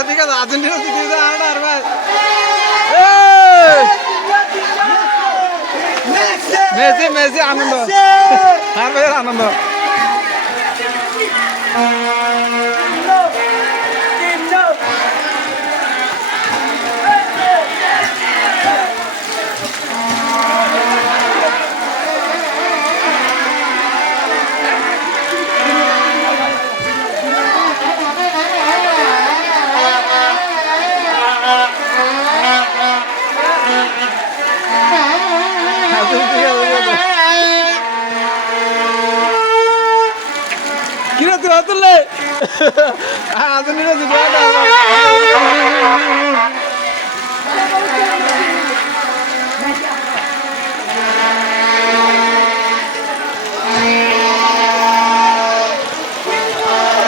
আছে ঠিক আছে আর্জেন্টিনা জিতে আর ভাই মেসি মেসি আনন্দ আর ভাই আনন্দ কিরে তুই হাতুলে আর্জেন্টিনা জিতে